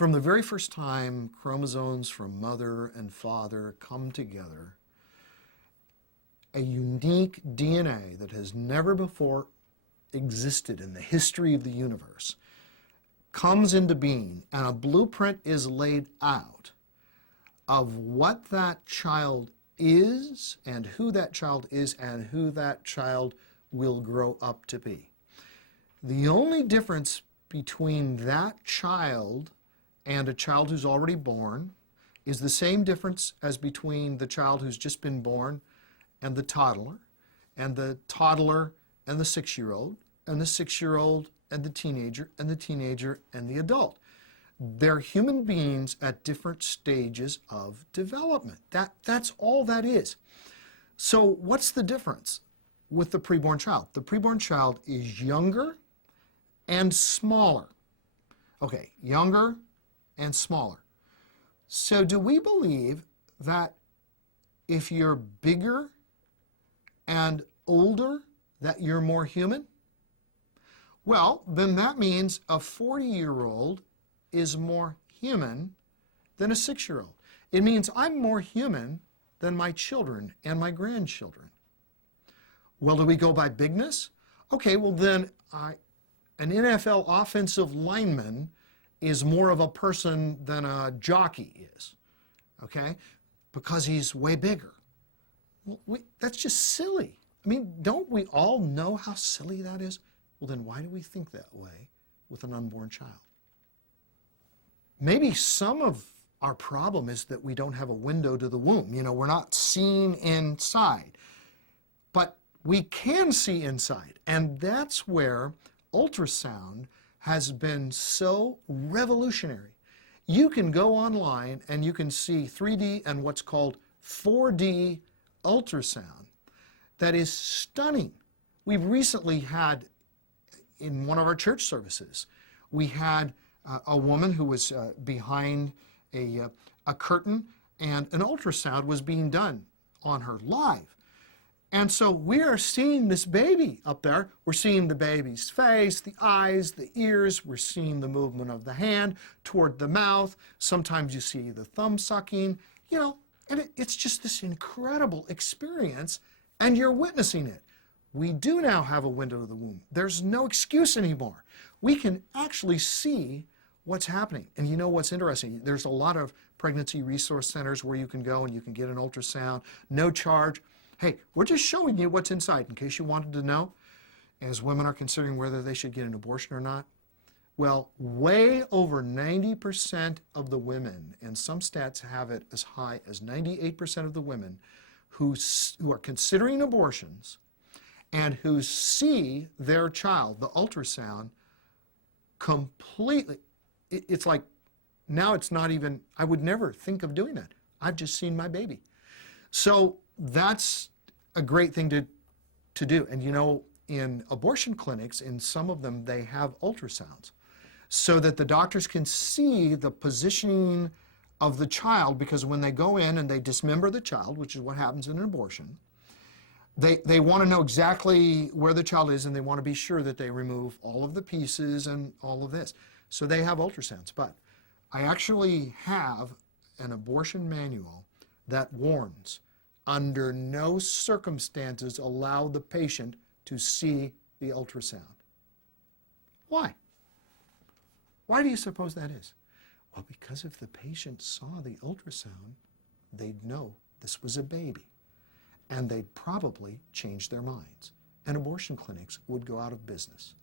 From the very first time chromosomes from mother and father come together, a unique DNA that has never before existed in the history of the universe comes into being, and a blueprint is laid out of what that child is and who that child is and who that child will grow up to be. The only difference between that child and a child who's already born is the same difference as between the child who's just been born and the toddler and the 6-year-old, and the 6-year-old and the teenager and the teenager and the adult. They're human beings at different stages of development. That's all that is. So what's the difference with the preborn child? The preborn child is younger and smaller. Okay, younger and smaller. So do we believe that if you're bigger and older, that you're more human? Well, then that means a 40-year-old is more human than a 6-year-old. It means I'm more human than my children and my grandchildren. Well, do we go by bigness? Okay, well then an NFL offensive lineman is more of a person than a jockey is, okay? Because he's way bigger. Well, that's just silly. I mean, don't we all know how silly that is? Well, then why do we think that way with an unborn child? Maybe some of our problem is that we don't have a window to the womb. You know, we're not seeing inside. But we can see inside, and that's where ultrasound has been so revolutionary. You can go online and you can see 3D and what's called 4D ultrasound that is stunning. We've recently had, in one of our church services, we had a woman who was behind a curtain, and an ultrasound was being done on her live. And so we are seeing this baby up there. We're seeing the baby's face, the eyes, the ears. We're seeing the movement of the hand toward the mouth. Sometimes you see the thumb sucking, you know, and it's just this incredible experience, and you're witnessing it. We do now have a window to the womb. There's no excuse anymore. We can actually see what's happening. And you know what's interesting? There's a lot of pregnancy resource centers where you can go and you can get an ultrasound, no charge. Hey, we're just showing you what's inside in case you wanted to know, as women are considering whether they should get an abortion or not. Well, way over 90% of the women, and some stats have it as high as 98% of the women who are considering abortions and who see their child, the ultrasound, completely, it's like, now it's not even, I would never think of doing that. I've just seen my baby. So that's a great thing to do. And you know, in abortion clinics, in some of them, they have ultrasounds so that the doctors can see the positioning of the child, because when they go in and they dismember the child, which is what happens in an abortion, they want to know exactly where the child is, and they want to be sure that they remove all of the pieces and all of this. So they have ultrasounds. But I actually have an abortion manual that warns, under no circumstances allow the patient to see the ultrasound. Why? Why do you suppose that is? Well, because if the patient saw the ultrasound, they'd know this was a baby, and they'd probably change their minds, and abortion clinics would go out of business.